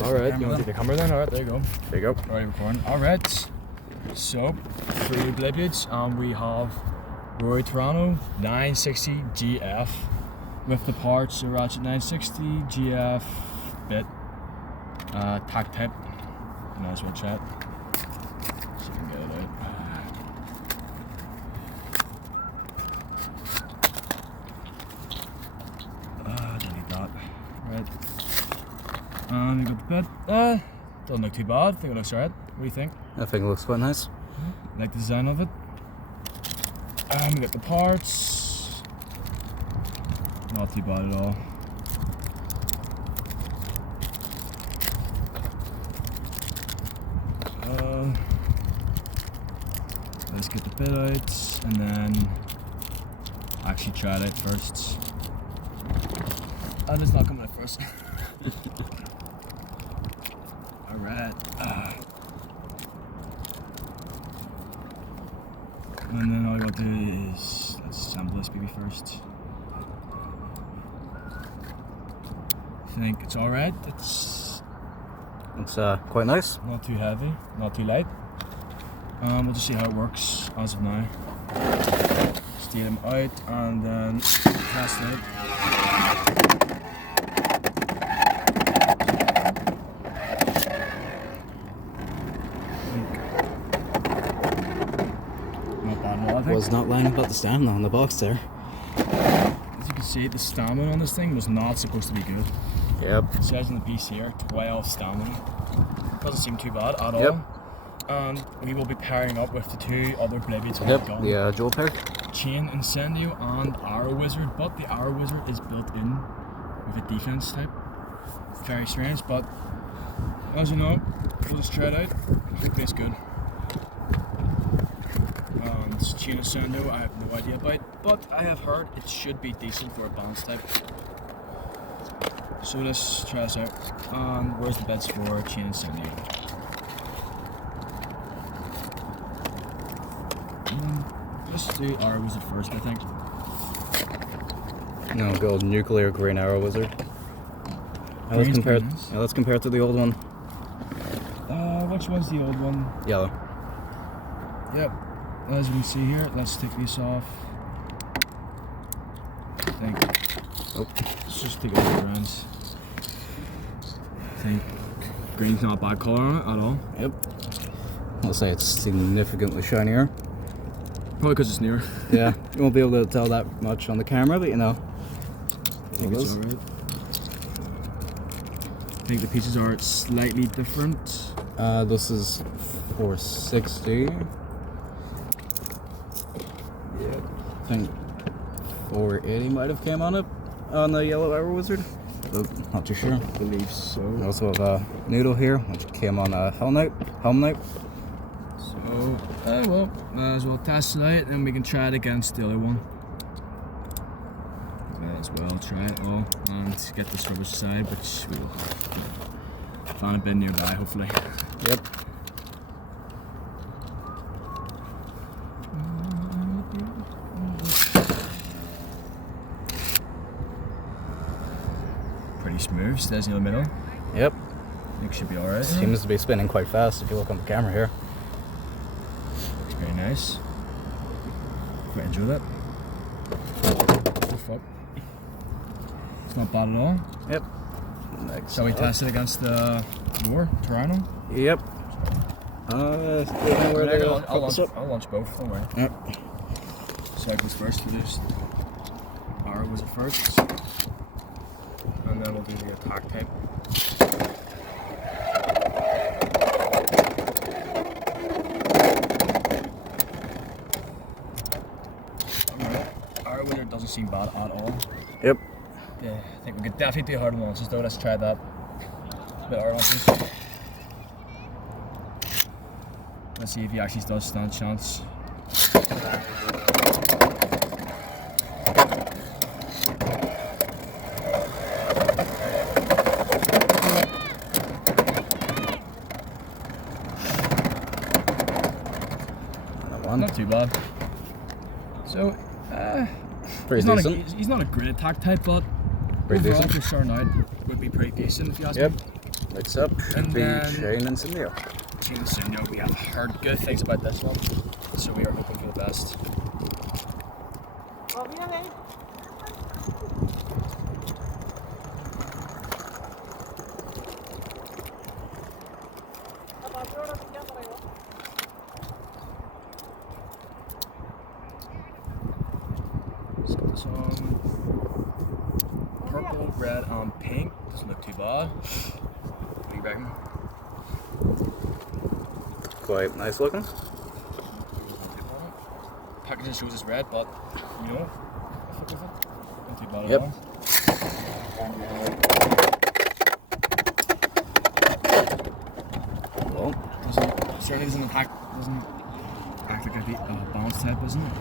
Alright, you want to take the camera then? Alright, there you go. There you go. Alright, recording. Alright, so for the Beyblades, we have Tyranno 960 GF with the parts Ratchet 960 GF bit, tack type. You might as well chat. See if we can get it out. Don't need that. Right. And we got the bit. Doesn't look too bad. I think it looks alright. What do you think? I think it looks quite nice. Like the design of it. And we got the parts. Not too bad at all. Let's get the bit out and then actually try it out first. It's not coming out first. Alright. And then all I gotta do is let's assemble this baby first. I think it's alright. It's quite nice. not too heavy, not too light. We'll just see how it works as of now. Steal them out and then test it. Not bad at all, I think. Was not lying about the stamina on the box there. As you can see, the stamina on this thing was not supposed to be good. Yep. It says on the piece here, 12 stamina. Doesn't seem too bad at all. Yep. And we will be pairing up with the two other Beyblades. Yep. The dual pair. Chain Inscendio and Arrow Wizard, but the Arrow Wizard is built in with a defense type. Very strange, but as you know, we'll just try it out. Hopefully it's good. This Chain Inscendio, I have no idea about, but I have heard it should be decent for a balance type. So let's try this out. Where's the beds for Chain Inscendio? Let's do Arrow Wizard first, I think. No, go nuclear green Arrow Wizard. Now let's compare it to the old one. Which one's the old one? Yellow. Yep. As you can see here, let's take this off. I think. Oh. Let's just take off the brands. I think green's not a bad colour on it at all. Yep. I'll say it's significantly shinier. Probably because it's newer. Yeah, you won't be able to tell that much on the camera, but you know. I think it's alright. I think the pieces are slightly different. This is 460. Yeah, I think 480 might have came on it on the yellow Arrow Wizard. Not too sure. I believe so. We also have a noodle here, which came on a Helm Knight. So, well, might as well test it out and we can try it against the other one. Might as well try it all and get this rubbish aside, which we will find a bin nearby, hopefully. Yep. Pretty smooth, stays in the middle. Yep. I think it should be alright. Seems to be spinning quite fast if you look on the camera here. Very nice. Quite enjoy that. Oh fuck. It's not bad at all. Yep. Next. Shall we test it against the Tyranno? Yep. I'll launch both, don't worry. Yep. Cycles first, we'll just Arrow Wizard first. And then we'll do the attack type. Arrow Wizard doesn't seem bad at all. Yep. Yeah, I think we could definitely do hard launches though. Let's try that. Bit hard launches. Let's see if he actually does stand a chance. Not too bad. So, he's not a great attack type, but overall for starting out would be pretty decent if you ask me. Next up And should be then- chain inscendio. Inscendio, we have heard good things about this one, so we are hoping for the best. So this one, purple, red, and pink. Doesn't look too bad. What do you reckon? Quite nice looking. Packaging shows it's red, but you know, I fuck with it. Not too bad at Yep. all. Well, Certainly doesn't act like a bounce type, isn't it?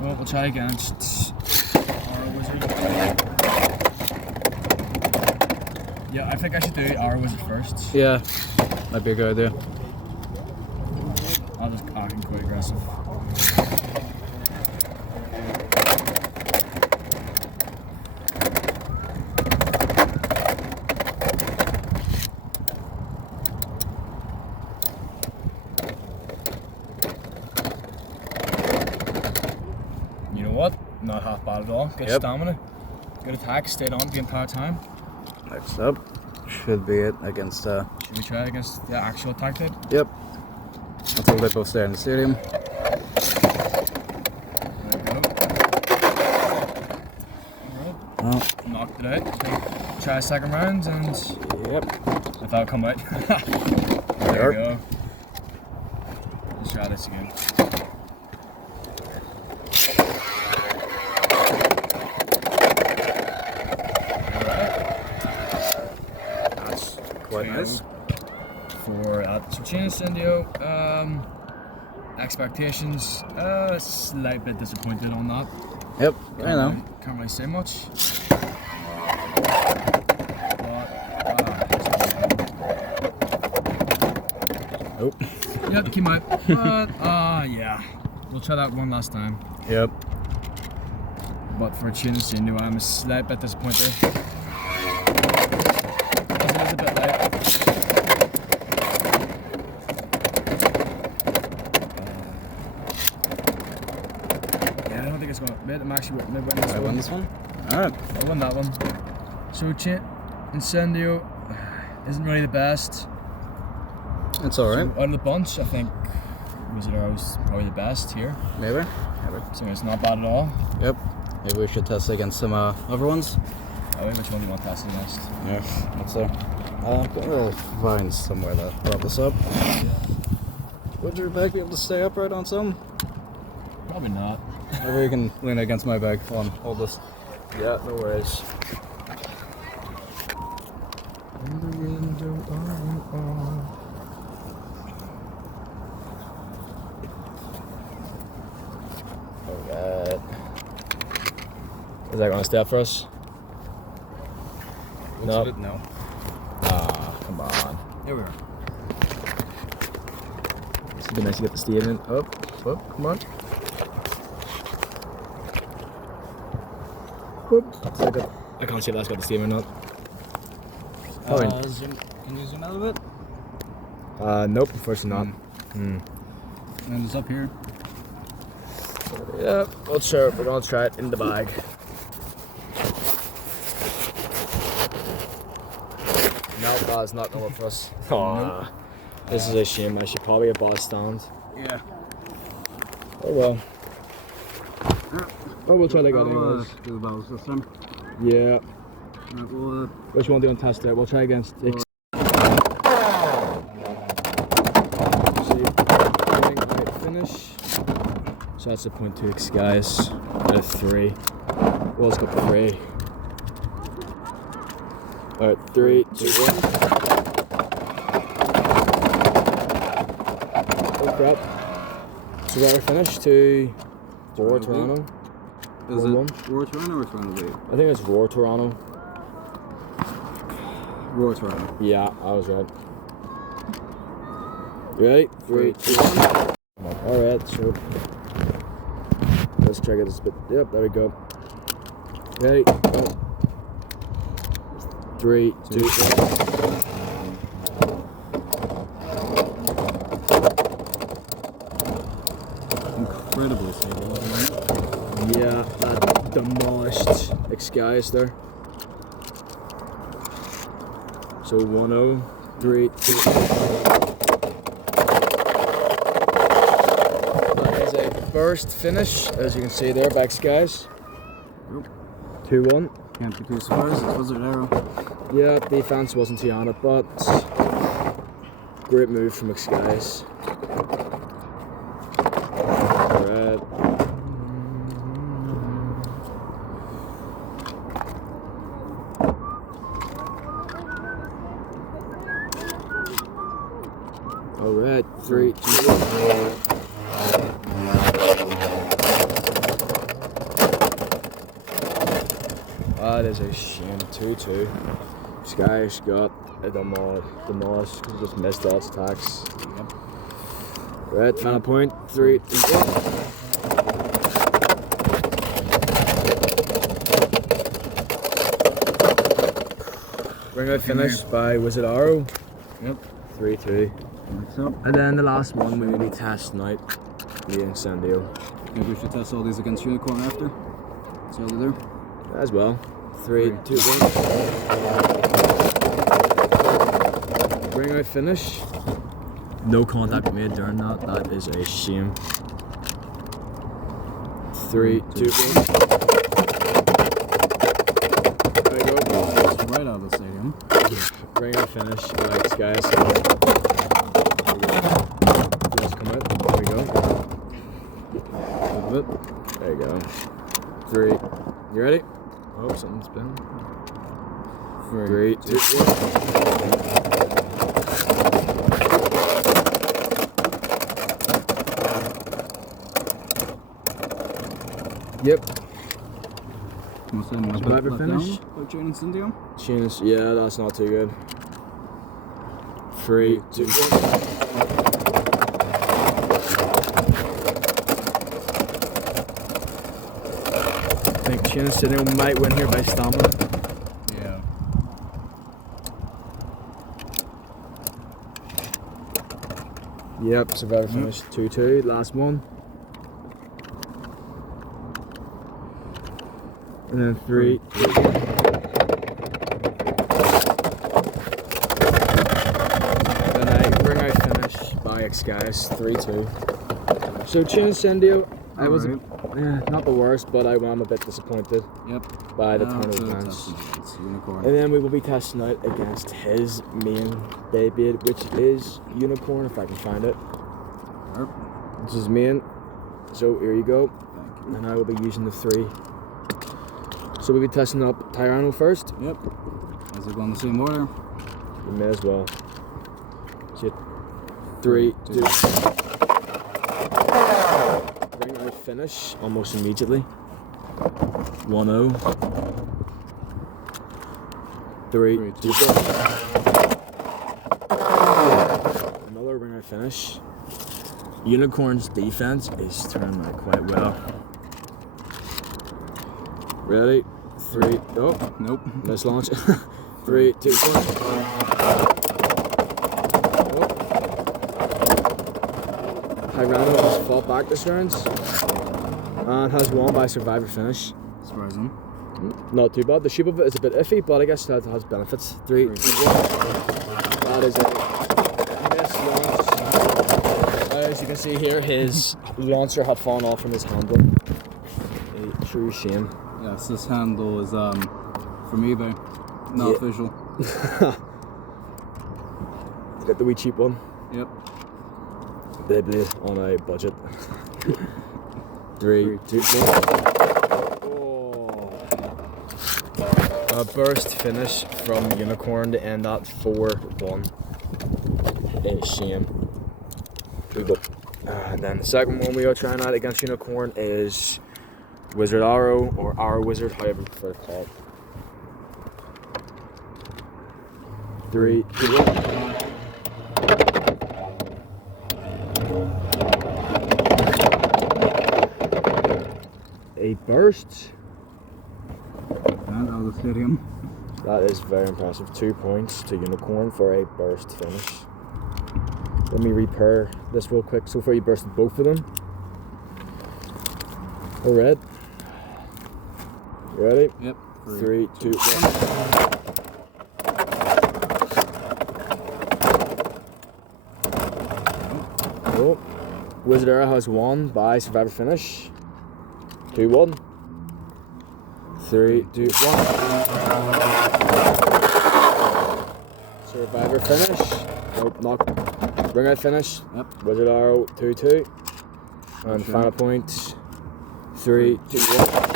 Well, we'll try against our wizard. Yeah, I think I should do our wizard first. yeah, might be a good idea. I'll just acting quite aggressive. You know what? Not half bad at all. Good Yep. stamina. Good attack. Stayed on the entire time. Next up should be it against. Should we try against the actual attack type? Yep. Until they both stay in the stadium. There we go. Oh, Knocked it out. Try a second round and yep. if that'll come out. There There we go. Let's try this again. That's quite nice. For so chain incendio, expectations, a slight bit disappointed on that. Yep, I know. Can't really say much. Oh, Yep, came out. But yeah, we'll try that one last time. yep. But for chain incendio, I'm a slight bit disappointed. Because it is a bit light. Yeah, I don't think it's going to. I'm actually maybe win this I one. won this one? Alright. I won that one. So incendio isn't really the best. It's alright. So out of the bunch, I think Wizard Arrow is probably the best here. Maybe. So it's not bad at all. Yep. Maybe we should test against some other ones. Oh, wait, which one do you want testing next? Yeah, that's it. I'm gonna find somewhere that brought this up. Would your bag be able to stay upright on some? Probably not. Maybe you can lean against my bag. Hold on, hold this. Yeah, no worries. Oh god. Is that gonna stay up for us? Nope. No. Ah, come on. Here we are. This would be nice to get the steam in. Up, come on. So I can't see if that's got the steam or not. Probably. Can you zoom out a bit? Nope, unfortunately not. And it's up here. Yeah, we're gonna try it in the bag. No, that's not gonna work for us. Aww. This is a shame. I should probably have bought a stand. Yeah. Oh well. Oh, we'll try that again anyways. Do the balls this time. Yeah. Right, well, Which one do you want to test out? We'll try against See, right finish. So that's a 0.2x, guys. Out of 3. Well, let's go for 3. Alright, 3, 2, 1. Oh crap. So that we finished to Roar Tyranno. is 1-1. it Roar Tyranno or Tyranno? I think it's Roar Tyranno. Roar Tyranno. Yeah, I was right. Ready? 3, 2, 1. Alright, so let's check it this bit. Yep, there we go. Ready? Go. 3, 2, 1. finished X-Guys there. So 1-0, 3, 2. That is a burst finish, as you can see there by X-Guys. 2-1. Can't be too surprised, it was an arrow. Yeah, defense wasn't too on it, but great move from X-Guys. Alright. Alright, 3, 2, 1. That is a shame. 2-2. This guy's got a demolished because he just missed all his attacks. Yep. Right, final point. 3, 2, 1. Ring out finish by Wizard Arrow. Yep. 3-2. And then the last one we will be testing out the Incendio. Maybe we should test all these against Unicorn after. See how they do. As well. 3, 2, 1. Ring out finish. No contact made during that. That is a shame. 3, 2, 1. There you go. It's right out of the stadium. Ring out finish. Thanks, guys. Just come out. There we go. There you go. 3. You ready? Oh, something's been. 3, 2, 1. Yep. Survivor finish. Incendio? Tunis, yeah, that's not too good. 3, 2, 1. I think Incendio might win here by stamina. Yeah. Yep, survivor finish. 2-2, last one. And then 3, 2, 1. Then I ring out finish by X-Guys. 3-2. So Incendio, I was not the worst, but I am a bit disappointed. Yep. By the turn of events. Unicorn. And then we will be testing out against his main Beyblade, which is Unicorn, if I can find it. Yep. This is main. So here you go. Thank you. And I will be using the 3. So we'll be testing up Tyranno first. Yep. As they go in the same order. We may as well. So 3, 2. Ring out finish almost immediately. 1-0. 3, 2, 1. Another ring out finish. Unicorn's defense is turning out quite well. Ready? 3. Oh, Nope. let's launch. 3, 2, 1. Tyranno has fought back this round and has won by survivor finish. Surprising. Not too bad. The shape of it is a bit iffy, but I guess that has benefits. 3, 2, 1. That is a missed launch. As you can see here, his launcher had fallen off from his handle. A true shame. Yes, this handle is from eBay. Not official. Get the wee cheap one. Yep. Beyblade on a budget. 3, 2, 1. A burst finish from Unicorn to end at 4-1. A shame. And then the second one we are trying out against Unicorn is Wizard Arrow, or Arrow Wizard, however you prefer to call it. 3, 2, 1. A burst. And out of the stadium. That is very impressive. 2 points to Unicorn for a burst finish. Let me repair this real quick. So far you bursted both of them. All red. Ready? Yep. 3, 2, 1. Oh. Wizard Era has won by Survivor Finish. 2-1. 3, 2, 1. Survivor Finish. Nope, not. Ring out finish. Yep. Wizard Arrow 2-2. And Sure. final point 3, 2, 1.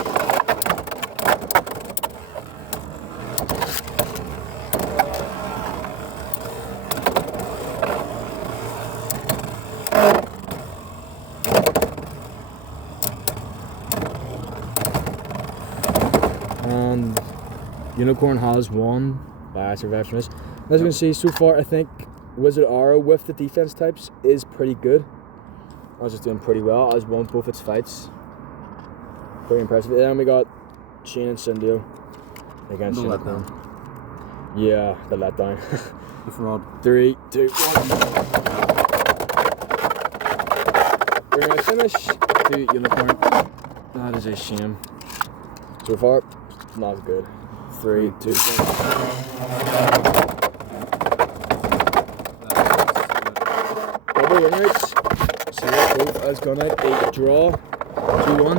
And Unicorn has won by Survivor Finish. As you can see, so far I think Wizard Arrow with the defense types is pretty good. I was just doing pretty well. I was won both its fights. Pretty impressive. Then we got Shane and Cindy against The Unicorn. letdown. Yeah, the letdown. The fraud. 3, 2, 1. We're gonna finish to Unicorn. That is a shame. So far, not good. 3, 2, 1. Double win rates. So both has gone out a draw. 2-1.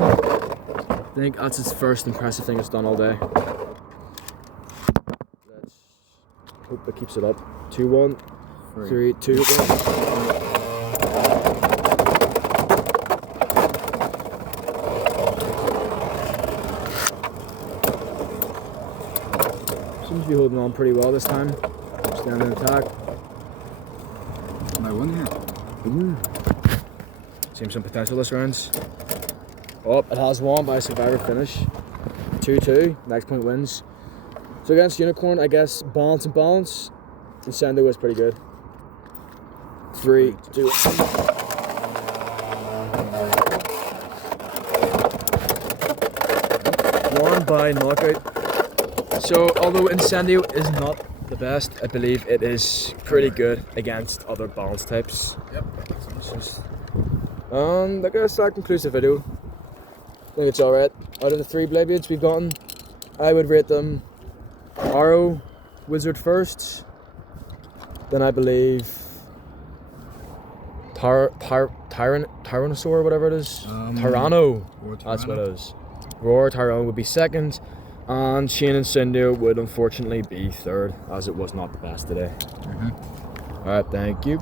I think that's its first impressive thing it's done all day. Let's hope it keeps it up. 2-1. 3, 2, 1. Seems to be holding on pretty well this time. Standing attack. I won here. Seems some potential this round. Oh, it has won by Survivor Finish. 2-2. Next point wins. So against Unicorn, I guess balance and balance. Inscendio is pretty good. 3, 2, 1. Won by knockout. So although Inscendio is not the best, I believe it is pretty good against other balance types. Yep. I guess that concludes the video. I think it's alright. Out of the 3 Beyblades we've gotten, I would rate them Arrow, Wizard first, then I believe Tyrannosaur, whatever it is. Tyranno. That's what it is. Roar Tyranno would be second, and Shane and Cindy would unfortunately be third, as it was not the best today. Alright, thank you.